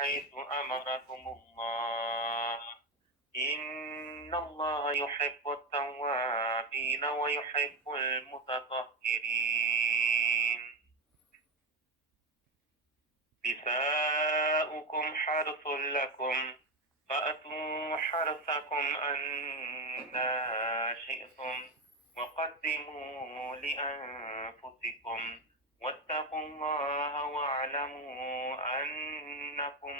حيث أمركم الله إن الله يحب التوابين ويحب المتطهرين نساؤكم حرث لكم فأتوا حرثكم أنى شئتم وقدموا لأنفسكم واتقوا الله واعلموا أنكم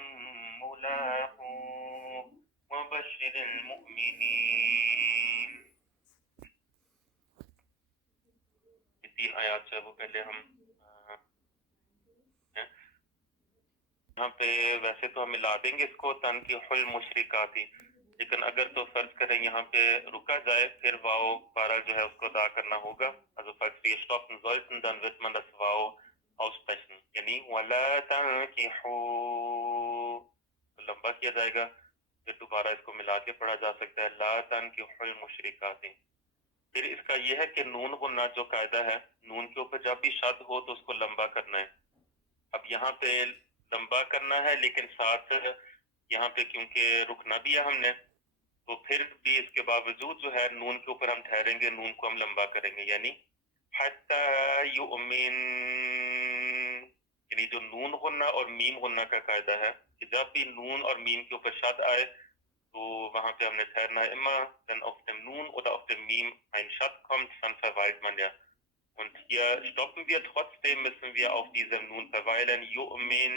ملاقوه وبشر المؤمنين. یہ تین آیات سے وہ پہلے ہم یہاں پہ ویسے تو ہم ملا دیں گے اس کو تنکیح المشرکاتی، لیکن اگر تو فرض کریں یہاں پہ رکا جائے پھر واو بارہ جو ہے اس کو ادا کرنا ہوگا. Also falls wir stoppen sollten, dann wird man das واو aussprechen. یعنی وَلَا تَنْكِحُوا لمبا کیا جائے گا، پھر دوبارہ اس کو ملا کے پڑھا جا سکتا ہے لَا تَنْكِحُوا الْمُشْرِكَاتِ. پھر اس کا یہ ہے کہ نون غنہ جو قاعدہ ہے، نون کے اوپر جب بھی شد ہو تو اس کو لمبا کرنا ہے. اب یہاں پہ لمبا کرنا ہے لیکن ساتھ یہاں پہ کیونکہ رکنا بھی ہے ہم نے، تو پھر بھی اس کے باوجود جو ہے نون کے اوپر ہم ٹھہریں گے، نون کو ہم لمبا کریں گے. یعنی حتی یؤمن، یعنی جو نون غنہ اور میم غنہ کا قاعدہ ہے کہ جب بھی نون اور میم کے اوپر شد آئے تو وہاں پہ ہم نے ٹھہرنا ہے. اما wenn auf dem Nun oder auf dem Mim ein Shad kommt, dann verweilt man ja. Und hier stoppen wir, trotzdem müssen wir auf diesem Nun verweilen. Yu'min,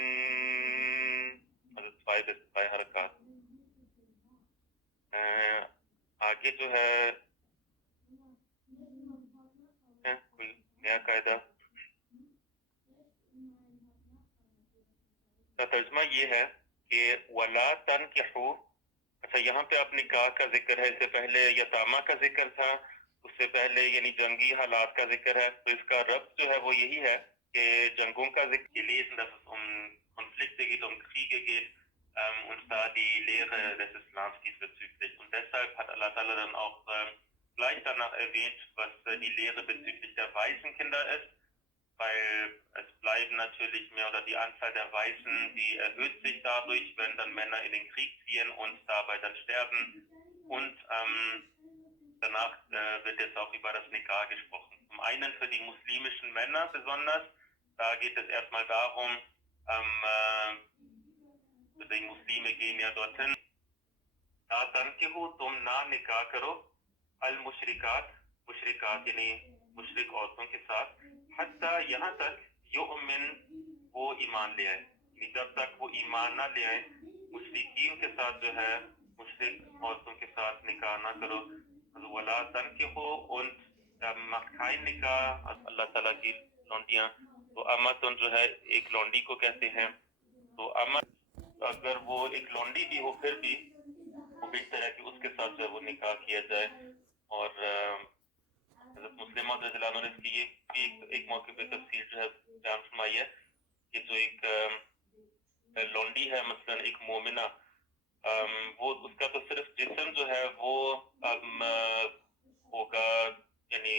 also 2 bis 3 Harakat. آگے جو ہے کوئی نیا قاعدہ کا ترجمہ یہ ہے کہ وَلَا تَنْكِحُوا. اچھا یہاں پہ اب نکاح کا ذکر ہے، اس سے پہلے یتامہ کا ذکر تھا، اس سے پہلے یعنی جنگی حالات کا ذکر ہے. تو اس کا ربط جو ہے وہ یہی ہے کہ جنگوں کا ذکر gelesen, dass es Konflikte geht, Kriege geht, und da die Lehre des Islams diesbezüglich. Und deshalb hat Allah Ta'ala dann auch gleich danach erwähnt, was die Lehre bezüglich der Waisenkinder ist, weil es bleiben natürlich mehr, oder die Anzahl der Waisen, die erhöht sich dadurch, wenn dann Männer in den Krieg ziehen und dabei dann sterben. Und danach wird jetzt auch über das Nikah gesprochen. Zum einen für die muslimischen Männer besonders, da geht es erstmal darum, die Muslime gehen ja dorthin. La tankihu, tum na nikah karo, al-mushrikat, mushrikat یعنی مشرک عورتوں کے ساتھ، حتی یہاں تک یؤمن وہ ایمان لے آئے، یعنی جب تک وہ ایمان نہ لے آئے مشرکین کے ساتھ جو ہے مشرک عورتوں کے ساتھ نکاح نہ کرو. ولا تنکحوا und macht kein نکاح. اللہ تعالیٰ کی لونڈیاں تو امتن جو ہے ایک لونڈی کو کہتے ہیں. تو امت اگر وہ ایک لونڈی بھی ہو پھر بھی وہ بہتر ہے کہ اس کے ساتھ جو ہے وہ نکاح کیا جائے. اور حضرت مسلم رضی اللہ عنہ نے اس کی ایک موقع پہ تفسیر جو ہے بیان فرمائی ہے کہ جو ایک لونڈی ہے مثلا ایک مومنہ، وہ اس کا تو صرف جسم جو ہے وہ ہوگا یعنی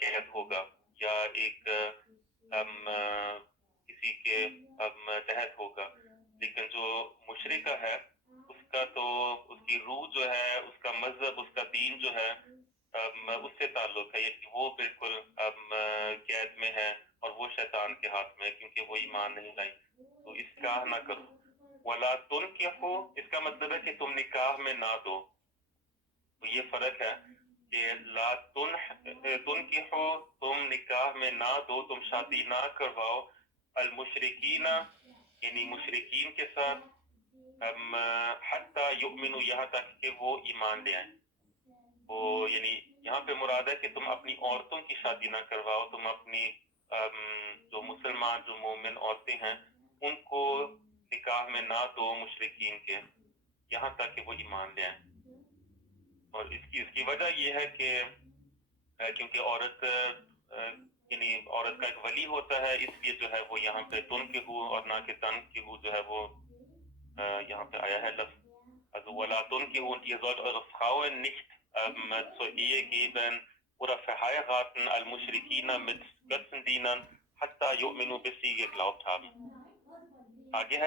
قید ہوگا یا ایک کسی کے تحت ہوگا، لیکن جو مشرکہ ہے اس کا تو اس کی روح جو ہے، اس کا مذہب، اس کا دین جو ہے اس سے تعلق ہے، یعنی وہ بالکل قید میں ہے اور وہ شیطان کے ہاتھ میں ہے کیونکہ وہ ایمان نہیں لائی. تو اس نکاح نہ کرو. وَلَا تُنْكِحُوا اس کا مطلب ہے کہ تم نکاح میں نہ دو. تو یہ فرق ہے کہ لا تنکحوا تم نکاح میں نہ دو، تم شادی نہ کرواؤ، المشرکین یعنی مشرکین کے ساتھ، حتی یؤمنوا یہاں تک کہ وہ ایمان لے آئیں. وہ یعنی یہاں پہ مراد ہے کہ تم اپنی عورتوں کی شادی نہ کرواؤ، تم اپنی جو مسلمان جو مومن عورتیں ہیں ان کو نکاح میں نہ دو مشرکین کے یہاں تک کہ وہ ایمان لے آئیں. اور اس کی وجہ یہ ہے کہ کیونکہ عورت یعنی عورت کا ایک ولی ہوتا ہے، اس لیے جو ہے وہ یہاں پہ تنکحوا اور نہ کہ تنکحوا جو ہے وہ یہاں پہ آیا ہے لفظ. Also وَلَا تُنْكِحُوا und ihr sollt eure Frauen nicht zur Ehe geben oder verheiraten al-Mushrikina mit Götzendienern hatta yu'minu bis sie geglaubt haben. آگے ہے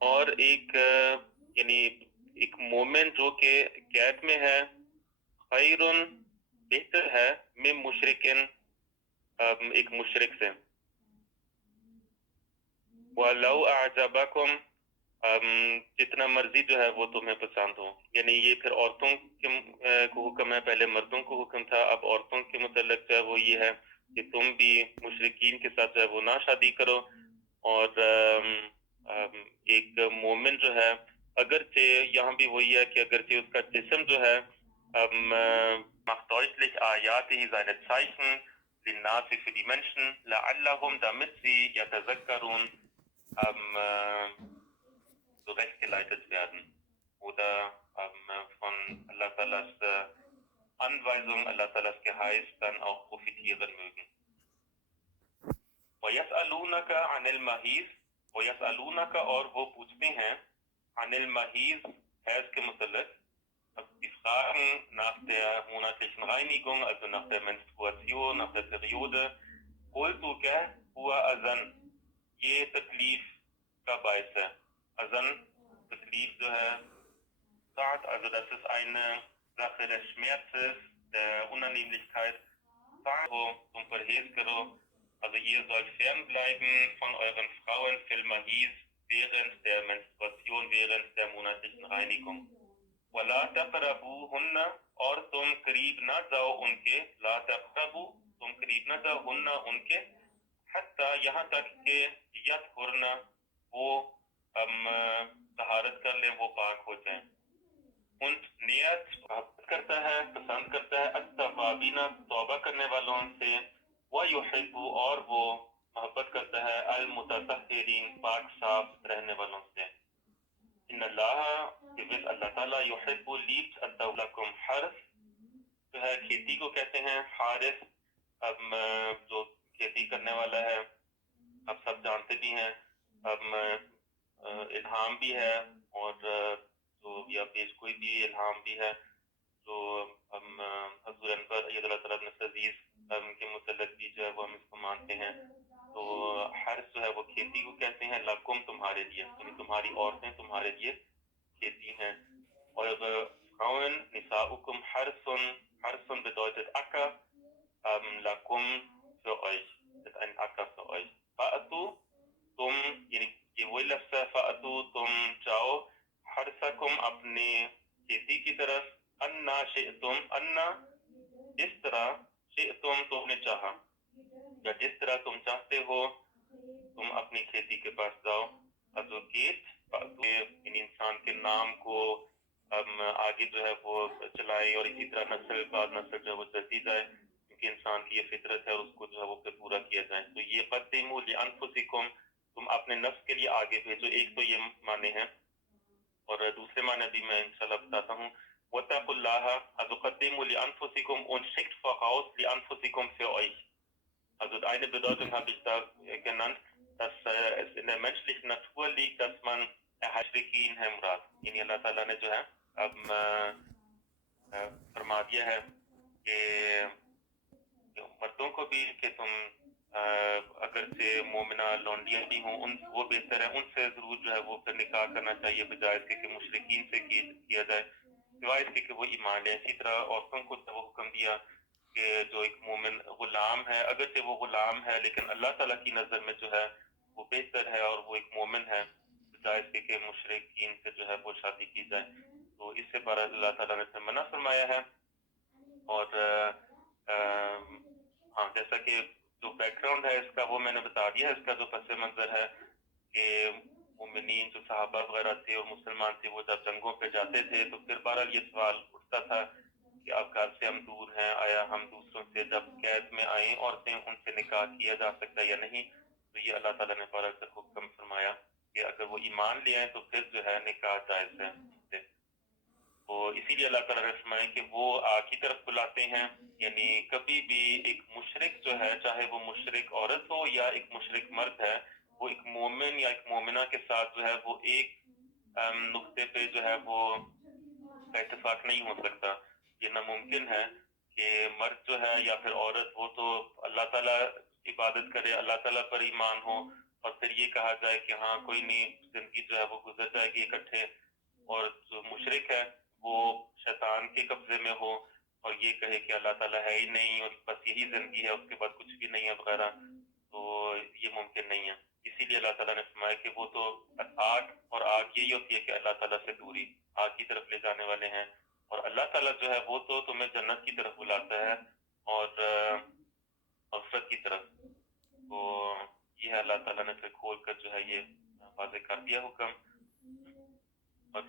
اور ایک یعنی ایک مومن جو کہ قید میں ہے، خیرن بہتر ہے، من مشرکن ایک مشرک سے، وَلَوْ أَعْجَبَكُمْ جتنا مرضی جو ہے وہ تمہیں پسند ہو. یعنی یہ پھر عورتوں کو حکم ہے، پہلے مردوں کو حکم تھا، اب عورتوں کے متعلق جو ہے وہ یہ ہے کہ تم بھی مشرکین کے ساتھ جو ہے وہ نہ شادی کرو. اور ایک مومن جو ہے اگرچہ یہاں بھی وہی ہے کہ اگرچہ اس کا جسم جو ہے macht deutlich آیاتہ seine Zeichen للناس für die Menschen لعلهم damit sie يتذكرون zurechtgeleitet werden oder von Allah Talas Anweisung, Allah Talas Geheiß dann auch profitieren mögen. وَيَسْأَلُونَكَ عَنِ الْمَحِيضِ وَيَسْأَلُونَكَ اور وہ پوچھتے ہیں عن المحیض حیض کے متعلق. Die fragen nach der monatlichen Reinigung, also nach der Menstruation, nach der Periode. قُلْتُ هُوَ أَذَنٌ یہ تکلیف کا باعث ہے. Azan تکلیف جو ہے Saat, also das ist eine Sache des Schmerzes, der Unannehmlichkeit. Saat, zum Verhäß karo, also ihr sollt fernbleiben von euren Frauen fil Mahis während der Menstruation, während der monatlichen Reinigung. وَلَا تَقْرَبُوهُنَّ اور تم قریب نہ جاؤ ان کے، لا تقربو تم قریب نہ جاؤ ہن ان کے، حتی یہاں تک کہ یطہرن وہ طہارت کر لیں، وہ پاک ہو جائیں. und نیت محبت کرتا ہے، پسند کرتا ہے التوابین توبہ کرنے والوں سے، وَيُحِبُّ اور وہ محبت کرتا ہے المتطہرین پاک صاف رہنے والوں سے. ان اللہ اللہ تعالیٰ یحب لیبت الدولکم حرث جو ہے کھیتی کو کہتے ہیں حارث. اب جو کھیتی کرنے والا ہے آپ سب جانتے بھی ہیں، اب الہام بھی ہے اور جو یا پیش کوئی بھی الہام بھی ہے. تو ہم حضور انور عید اللہ تعالیٰ ابن عزیز کے متعلق بھی جو ہے وہ ہم اس کو مانتے ہیں. تو حرث جو ہے وہ کھیتی کو کہتے ہیں، لکم تمہارے لیے، یعنی تمہاری عورتیں تمہارے لیے کھیتی ہیں. اور Frauen نساؤکم حرث، حرث bedeutet Acker، لکم für euch ist ein Acker für euch. فأتو تم، یعنی یہ وہی لفظ ہے فأتو تم جاؤ، حرثکم اپنے کھیتی کی طرف، انا شئتم انا جس طرح، شئتم تم نے چاہا یا جس طرح تم چاہتے ہو تم اپنی کھیتی کے پاس جاؤ. also geht ان انسان کے نام کو آگے جو ہے وہ چلائے اور اسی طرح نسل بعد نسل جو ہے وہ چلتی جائے، کیونکہ انسان کی یہ فطرت ہے اور اس کو جو ہے وہ پھر پورا کیا جائے. تو یہ قدموا لانفسکم تم اپنے نفس کے لیے آگے بھیجو. ایک تو یہ معنی ہے اور دوسرے معنی بھی میں انشاءاللہ بتاتا ہوں. واتقوا الله also قدموا لانفسکم und schickt voraus لانفسکم für euch. Also eine Bedeutung habe ich da genannt, dass es in der menschlichen Natur liegt, dass man Mushrikin ہے مراد، یعنی اللہ تعالیٰ نے جو ہے اب فرما دیا ہے کہ مردوں کو بھی کہ تم اگرچہ مومنہ لونڈیاں بھی ہوں ان وہ بہتر ہے، ان سے ضرور جو ہے وہ پھر نکاح کرنا چاہیے بجائے اس کے کہ مشرکین سے کیا جائے، سوائے اس کے کہ وہ ایمان لیں. اسی طرح عورتوں کو وہ حکم دیا کہ جو ایک مومن غلام ہے، اگرچہ وہ غلام ہے لیکن اللہ تعالیٰ کی نظر میں جو ہے وہ بہتر ہے اور وہ ایک مومن ہے بجائے اس کے کہ مشرکین سے جو ہے وہ شادی کی جائے. تو اس سے بارہ اللہ تعالیٰ نے منع فرمایا ہے. اور ہاں جیسا کہ جو بیک گراؤنڈ ہے اس کا وہ میں نے بتا دیا ہے، اس کا جو پس منظر ہے کہ مومنین جو صحابہ وغیرہ تھے اور مسلمان تھے وہ جب جنگوں پہ جاتے تھے تو پھر بہرحال یہ سوال اٹھتا تھا کہ اب گھر سے ہم دور ہیں، آیا ہم دوسروں سے جب قید میں آئیں عورتیں ان سے نکاح کیا جا سکتا ہے یا نہیں. تو یہ اللہ تعالیٰ نے بہرحال حکم فرمایا کہ اگر وہ ایمان لے آئیں تو پھر جو ہے نکاح جائز ہے ان سے. تو اسی لیے اللہ تعالیٰ نے فرمایا کہ وہ آگ کی طرف بلاتے ہیں. یعنی کبھی بھی ایک مشرک جو ہے چاہے وہ مشرک عورت ہو یا ایک مشرک مرد ہے، وہ ایک مومن یا ایک مومنہ کے ساتھ جو ہے وہ ایک نقطے پہ جو ہے وہ اتفاق نہیں ہو سکتا. یہ ناممکن ہے کہ مرد جو ہے یا پھر عورت وہ تو اللہ تعالیٰ عبادت کرے، اللہ تعالیٰ پر ایمان ہو اور پھر یہ کہا جائے کہ ہاں کوئی نہیں, زندگی جو ہے وہ گزر جائے گی اکٹھے, اور جو مشرک ہے وہ شیطان کے قبضے میں ہو اور یہ کہے کہ اللہ تعالیٰ ہے ہی نہیں اور بس یہی زندگی ہے, اس کے بعد کچھ بھی نہیں ہے وغیرہ, تو یہ ممکن نہیں ہے. اسی لیے اللہ تعالیٰ نے فرمایا کہ وہ تو آگ, اور آگ یہی ہوتی ہے کہ اللہ تعالیٰ سے دوری, آگ کی طرف لے جانے والے ہیں, اور اللہ تعالیٰ جو ہے وہ تو تمہیں جنت کی طرف بلاتا ہے اور مغفرت کی طرف. تو یہ ہے, اللہ تعالیٰ نے پھر کھول کر جو ہے یہ واضح کر دیا حکم. اور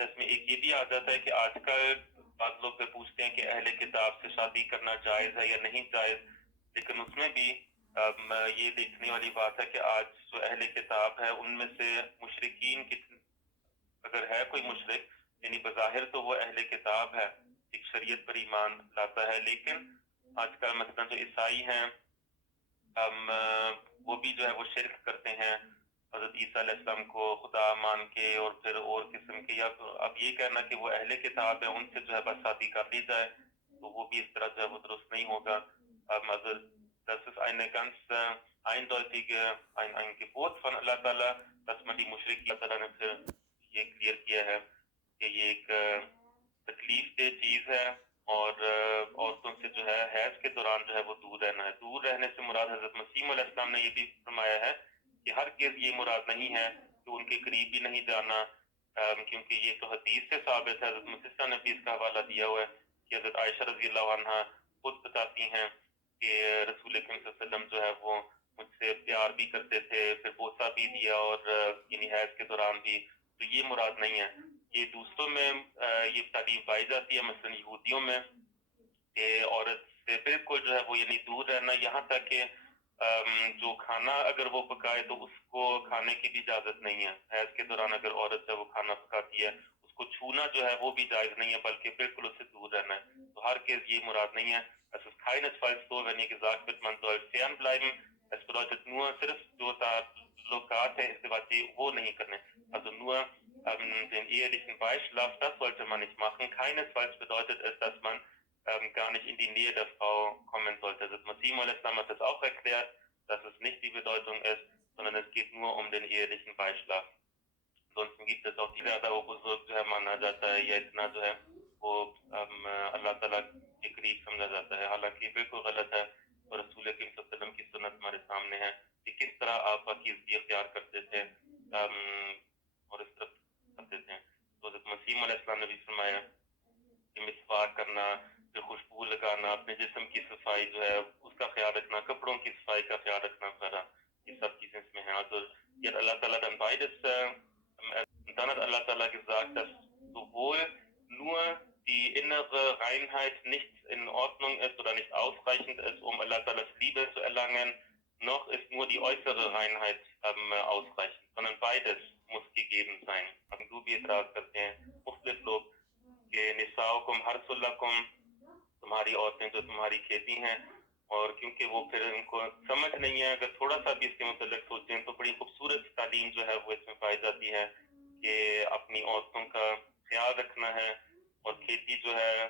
اس میں ایک یہ بھی آ جاتا ہے کہ آج کل بعض لوگ پھر پوچھتے ہیں کہ اہل کتاب سے شادی کرنا جائز ہے یا نہیں جائز, لیکن اس میں بھی یہ دیکھنے والی بات ہے کہ آج جو اہل کتاب ہے ان میں سے مشرکین اگر ہے کوئی مشرک, یعنی بظاہر تو وہ اہل کتاب ہے, ایک شریعت پر ایمان لاتا ہے, لیکن آج کل مثلا جو عیسائی ہیں وہ بھی جو ہے وہ شرک کرتے ہیں, حضرت عیسیٰ علیہ السلام کو خدا مان کے, اور پھر اور قسم کے, یا اب یہ کہنا کہ وہ اہل کتاب ہے ان سے جو ہے best شادی کر لی جائے, تو وہ بھی اس طرح جو ہے وہ درست نہیں ہوگا. Also das ist eine ganz eindeutige ein Gebot von Allah Ta'ala, dass man die Mushriki Allah Ta'ala نے پھر یہ کلیئر کیا ہے کہ یہ ایک تکلیف دہ چیز ہے, اور عورتوں سے جو ہے حیض کے دوران جو ہے وہ دور رہنا ہے. دور رہنے سے مراد حضرت مسیح علیہ السلام نے یہ بھی فرمایا ہے کہ ہرگز یہ مراد نہیں ہے کہ ان کے قریب بھی نہیں جانا, کیونکہ یہ تو حدیث سے ثابت ہے. حضرت مسیح نے بھی اس کا حوالہ دیا ہوا ہے کہ حضرت عائشہ رضی اللہ عنہا خود بتاتی ہیں کہ رسول اکرم صلی اللہ علیہ وسلم جو ہے وہ مجھ سے پیار بھی کرتے تھے, پھر بوسہ بھی دیا, اور یعنی حیض کے دوران بھی. تو یہ مراد نہیں ہے. یہ دوسروں میں یہ تعلیم پائی جاتی ہے, مثلا یہودیوں میں, کہ عورت سے بالکل جو ہے وہ یعنی دور رہنا, یہاں تک کہ جو کھانا اگر وہ پکائے تو اس کو کھانے کی بھی اجازت نہیں ہے. حیض کے دوران اگر عورت جو وہ کھانا پکاتی ہے اس کو چھونا جو ہے وہ بھی جائز نہیں ہے, بلکہ بالکل اس سے دور رہنا ہے. تو ہر کس یہ مراد نہیں ہے. Es ist keinesfalls so, wenn ihr gesagt wird, man soll fernbleiben. Es bedeutet nur, صرف جو تعلقات ہیں ازدواجی وہ نہیں کرنے, also nur den ehelichen Beischlaf, das sollte man nicht machen. Keinesfalls bedeutet es, dass man gar nicht in die Nähe der Frau kommen sollte. Also Masih al-Islam hat das auch erklärt, dass es nicht die Bedeutung ist, sondern es geht nur um den ehelichen Beischlaf. Ansonsten gibt es auch die Werte, wo so جو ہے مانا جاتا ہے یا اتنا جو ہے وہ اللہ تعالیٰ کے قریب سمجھا جاتا ہے, حالانکہ بالکل غلط ہے. اور رسول اکرم صلی اللہ علیہ وسلم کی سنت ہمارے سامنے ہے کہ کس طرح آپ پاکیزگی اختیار کرتے تھے اور اس طرح کرتے تھے. تو حضرت مسیح علیہ السلام نے بھی فرمایا کہ مسواک کرنا, پھر خوشبو لگانا, اپنے جسم کی صفائی جو ہے اس کا خیال رکھنا, کپڑوں کی صفائی کا خیال رکھنا وغیرہ, یہ سب چیزیں اس میں ہیں. Also hier hat Allah Ta'ala dann beides, dann hat Allah Ta'ala gesagt, dass sowohl nur die innere Reinheit nicht in Ordnung ist oder nicht ausreichend ist, um Allah Ta'alas Liebe zu erlangen, noch ist nur die äußere Reinheit ausreichend, sondern beides muss gegeben sein. Du بھی اعتراض کرتے ہیں مختلف لوگ کہ نساؤکم حرث لکم, تمہاری عورتیں جو تمہاری کھیتی ہیں, اور کیونکہ وہ پھر ان کو سمجھ نہیں ہے, اگر تھوڑا سا بھی اس کے متعلق سوچیں تو بڑی خوبصورت تعلیم جو ہے وہ اس میں پائی جاتی ہے کہ اپنی عورتوں کا خیال رکھنا ہے. اور کھیتی جو ہے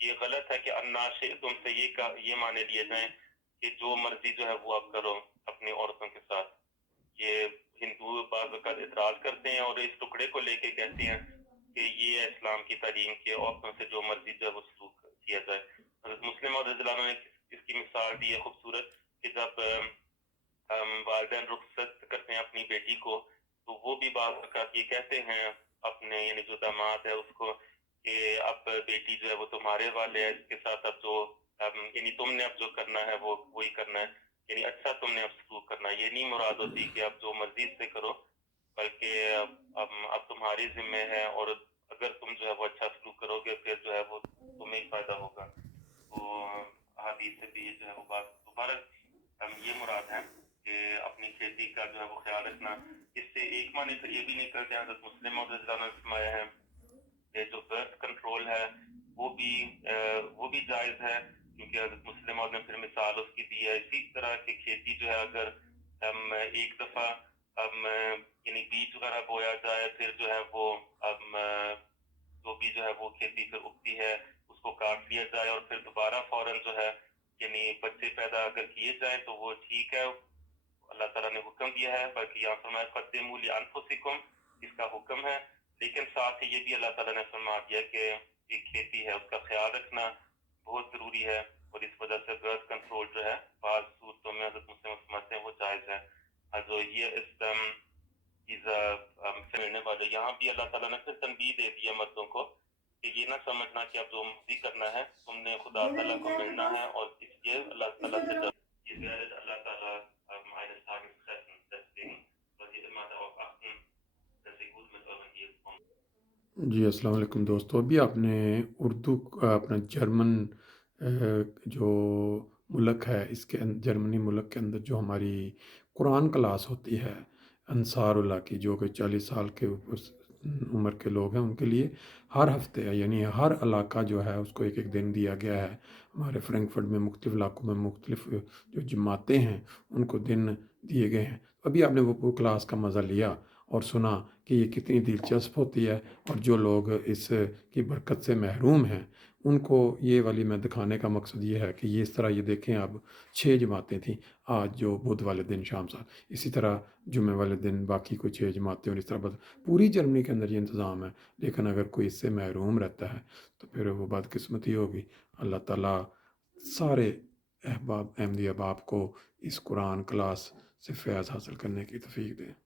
یہ غلط ہے کہ الناشئ تم سے یہ مانے لیے جائیں کہ جو مرضی جو ہے وہ آپ کرو اپنی عورتوں کے ساتھ. یہ ہندو بعض اوقات اعتراض کرتے ہیں اور اس ٹکڑے کو لے کے کہتے ہیں کہ یہ ہے اسلام کی تعلیم کے عورتوں سے جو مرضی جو ہے وہ سلوک کیا جائے. حضرت مسلم اور رضی اللہ عنہ نے اس کی مثال دی ہے خوبصورت کہ جب والدین رخصت کرتے ہیں اپنی بیٹی کو تو وہ بھی بعض اوقات یہ کہتے ہیں اپنے یعنی جو داماد ہے اس کو کہ اب بیٹی جو ہے وہ تمہارے والے ہے, اس کے ساتھ اب جو یعنی تم نے اب جو کرنا ہے وہ وہی کرنا ہے, یعنی اچھا تم نے اب سلوک کرنا ہے. یہ نہیں مراد ہوتی کہ اب جو مرضی سے کرو, بلکہ اب تمہاری ذمہ ہے, اور اگر تم جو ہے وہ اچھا سلوک کرو گے پھر جو ہے وہ تمہیں ہی فائدہ ہوگا. تو حدیث سے بھی جو ہے وہ بات دوبارہ یہ مراد ہے کہ اپنی کھیتی کا جو ہے وہ خیال رکھنا. اس سے ایک معنی پھر یہ بھی نکلتے ہیں, حضرت مسلم اور رضی اللہ عنہ نے فرمایا ہے کہ جو برتھ کنٹرول ہے وہ بھی جائز ہے, کیونکہ حضرت مسلم اور نے پھر مثال اس کی دی ہے. اسی طرح کی کھیتی جو ہے اگر ایک دفعہ یعنی بیج وغیرہ بویا جائے, پھر جو ہے وہ جو بھی جو ہے وہ کھیتی پھر اگتی ہے اس کو کاٹ لیا جائے, اور پھر دوبارہ فوراً جو ہے یعنی بچے پیدا اگر کیے جائیں تو وہ ٹھیک ہے, اللہ تعالیٰ نے حکم دیا ہے، بلکہ یہاں فرمایا قدموا لانفسکم، اس کا حکم ہے، لیکن ساتھ ہی یہ بھی اللہ تعالیٰ نے فرما دیا کہ یہ کھیتی ہے اس کا خیال رکھنا بہت ضروری ہے، اور اس وجہ سے برتھ کنٹرول جو ہے بعض صورتوں میں حضرت مسلم فرماتے ہیں وہ جائز ہے. جو یہ اس چیز ملنے والے یہاں بھی اللہ تعالیٰ نے پھر تنبیہ دے دیا مردوں کو کہ یہ نہ سمجھنا کہ اب جو مرضی کرنا ہے تم نے خدا تعالیٰ کو ملنا ہے، اور اس لیے اللہ تعالیٰ سے ihr werdet Allah Ta'ala eines Tages treffen. Deswegen sollt ihr immer darauf achten, dass ihr gut mit euren Ehefrauen. جی السلام علیکم دوستو. ابھی آپ نے اردو اپنا جرمن جو ملک ہے اس کے جرمنی ملک کے اندر جو ہماری قرآن کلاس ہوتی ہے انصار اللہ کی، جو کہ 40 سال کے اوپر عمر کے لوگ ہیں، ان کے لیے ہر ہفتے یعنی ہر علاقہ جو ہے اس کو ایک ایک دن دیا گیا ہے. ہمارے فرینکفرٹ میں مختلف علاقوں میں مختلف جو جماعتیں ہیں ان کو دن دیے گئے ہیں. ابھی آپ نے وہ کلاس کا مزہ لیا اور سنا کہ یہ کتنی دلچسپ ہوتی ہے، اور جو لوگ اس کی برکت سے محروم ہیں ان کو یہ والی میں دکھانے کا مقصد یہ ہے کہ یہ اس طرح یہ دیکھیں اب 6 جماعتیں تھیں آج جو بدھ والے دن شام سات، اسی طرح جمعہ والے دن باقی کوئی 6 جماعتیں، اور اس طرح پوری جرمنی کے اندر یہ انتظام ہے. لیکن اگر کوئی اس سے محروم رہتا ہے تو پھر وہ بدقسمتی ہوگی. اللہ تعالیٰ سارے احباب احمدی احباب کو اس قرآن کلاس سے فیض حاصل کرنے کی توفیق دے.